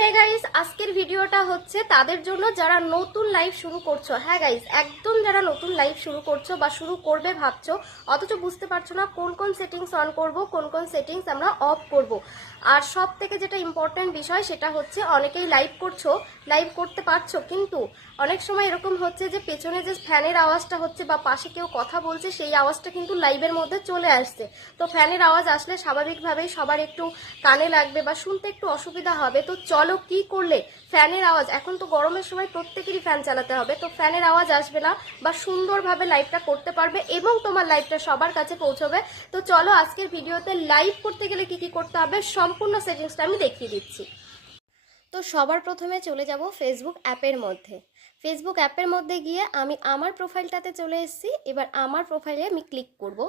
Hey guys, আজকের ভিডিওটা হচ্ছে তাদের জন্য যারা নতুন লাইফ শুরু করছো। হ্যাঁ গাইস, একদম যারা নতুন লাইফ শুরু করছো বা শুরু করবে ভাবছো, অথচ বুঝতে পারছো না কোন কোন সেটিংস অন করব, কোন কোন সেটিংস আমরা অফ করব। আর সব থেকে যেটা ইম্পর্টেন্ট বিষয় সেটা হচ্ছে অনেকেই লাইভ করছো, লাইভ করতে পারছো, কিন্তু অনেক সময় এরকম হচ্ছে যে পেছনে যে ফ্যানের আওয়াজটা হচ্ছে বা পাশে কেউ কথা বলছে সেই আওয়াজটা কিন্তু লাইভের মধ্যে চলে আসছে। তো ফ্যানের আওয়াজ আসলে স্বাভাবিকভাবেই সবার একটু কানে লাগবে বা শুনতে একটু অসুবিধা হবে। তো চলো কি করলে ফ্যানের আওয়াজ, এখন তো গরমের সময় প্রত্যেকেরই ফ্যান চালাতে হবে, তো ফ্যানের আওয়াজ আসবে না বা সুন্দরভাবে লাইভটা করতে পারবে এবং তোমার লাইভটা সবার কাছে পৌঁছবে। তো চলো আজকের ভিডিওতে লাইভ করতে গেলে কি কি করতে হবে সম্পূর্ণ সেটিংসটা আমি দেখিয়ে দিচ্ছি। তো সবার প্রথমে চলে যাব ফেসবুক অ্যাপের মধ্যে। ফেসবুক অ্যাপের মধ্যে গিয়ে আমি আমার প্রোফাইলটাতে চলে এসেছি। এবার আমার প্রোফাইলে আমি ক্লিক করব।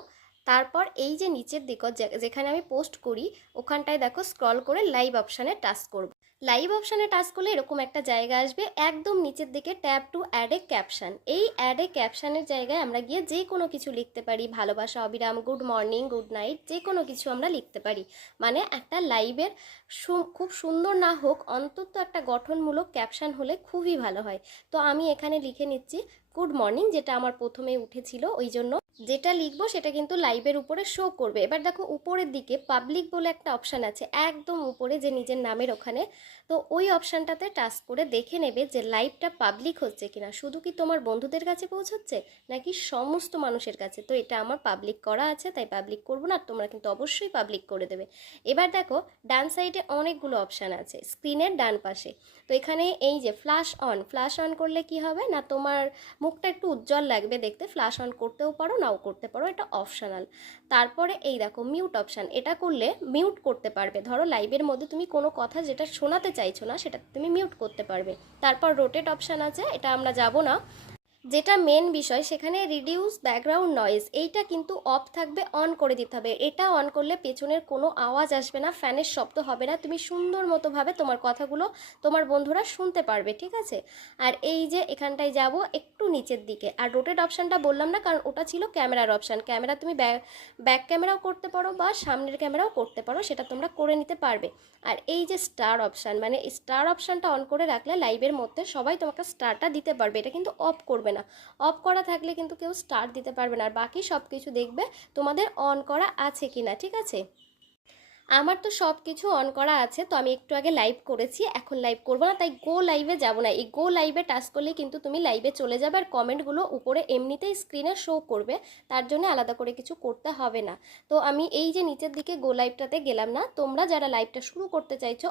তারপর এই যে নিচের দিকে যেখানে আমি পোস্ট করি ওখানটায় দেখো স্ক্রল করে লাইভ অপশানে টাচ করব। লাইভ অপশানে টাচ করলে এরকম একটা জায়গা আসবে, একদম নিচের দিকে tap to add a caption. এই অ্যাড এ ক্যাপশনের জায়গায় আমরা গিয়ে যে কোনো কিছু লিখতে পারি, ভালোবাসা, অবিরাম, গুড মর্নিং, গুড নাইট, যে কোনো কিছু আমরা লিখতে পারি। মানে একটা লাইভের খুব সুন্দর না হোক, অন্তত একটা গঠনমূলক ক্যাপশন হলে খুবই ভালো হয়। তো আমি এখানে লিখে নিচ্ছি গুড মর্নিং, যেটা আমার প্রথমে উঠেছিল, ওই জন্য যেটা লিখবো সেটা কিন্তু লাইভের উপরে শো করবে। এবার দেখো উপরের দিকে পাবলিক বলে একটা অপশান আছে, একদম উপরে যে নিজের নামের ওখানে। তো ওই অপশানটাতে টাচ করে দেখে নেবে যে লাইভটা পাবলিক হচ্ছে কিনা, শুধু কি তোমার বন্ধুদের কাছে পৌঁছচ্ছে নাকি সমস্ত মানুষের কাছে। তো এটা আমার পাবলিক করা আছে, তাই পাবলিক করবো না, তোমরা কিন্তু অবশ্যই পাবলিক করে দেবে। এবার দেখো ডান সাইডে অনেকগুলো অপশান আছে স্ক্রিনের ডান পাশে। তো এখানে এই যে ফ্ল্যাশ অন, ফ্ল্যাশ অন করলে কি হবে না, তোমার মুখটা একটু উজ্জ্বল লাগবে দেখতে। ফ্ল্যাশ অন করতেও পারো, নাও করতে পারো, এটা অপশনাল। তারপরে এই দেখো মিউট অপশান, এটা করলে মিউট করতে পারবে। ধরো লাইভের মধ্যে তুমি কোনো কথা যেটা শোনাতে চাইছো না সেটা তুমি মিউট করতে পারবে। তারপর রোটেট অপশান আছে, এটা আমরা যাব না। যেটা মেন বিষয় সেখানে রিডিউস ব্যাকগ্রাউন্ড নয়েজ, এইটা কিন্তু অফ থাকবে, অন করে দিতে হবে। এটা অন করলে পেছনের কোনো আওয়াজ আসবে না, ফ্যানের শব্দ হবে না, তুমি সুন্দর মতোভাবে তোমার কথাগুলো তোমার বন্ধুরা শুনতে পারবে, ঠিক আছে। আর এই যে এখানটায় যাব একটু নিচের দিকে, আর রোটেট অপশানটা বললাম না কারণ ওটা ছিল ক্যামেরার অপশান। ক্যামেরা তুমি ব্যাক ক্যামেরাও করতে পারো বা সামনের ক্যামেরাও করতে পারো, সেটা তোমরা করে নিতে পারবে। আর এই যে স্টার অপশান, মানে স্টার অপশানটা অন করে রাখলে লাইভের মধ্যে সবাই তোমাকে স্টারটা দিতে পারবে, এটা কিন্তু অফ করবে না। অফ করা থাকলে কিন্তু কেউ স্টার দিতে পারবে না। আর বাকি সব কিছু দেখবে তোমাদের অন করা আছে কিনা, ঠিক আছে। আমার তো সব কিছু অন করা আছে, তো আমি একটু আগে লাইভ করেছি, এখন লাইভ করবো না, তাই গো লাইভে যাব না। এই গো লাইভে টাচ করলে কিন্তু তুমি লাইভে চলে যাবে, আর কমেন্টগুলো উপরে এমনিতেই স্ক্রিনে শো করবে, তার জন্য আলাদা করে কিছু করতে হবে না। তো আমি এই যে নিচের দিকে গো লাইভটাতে গেলাম না। তোমরা যারা লাইভটা শুরু করতে চাইছো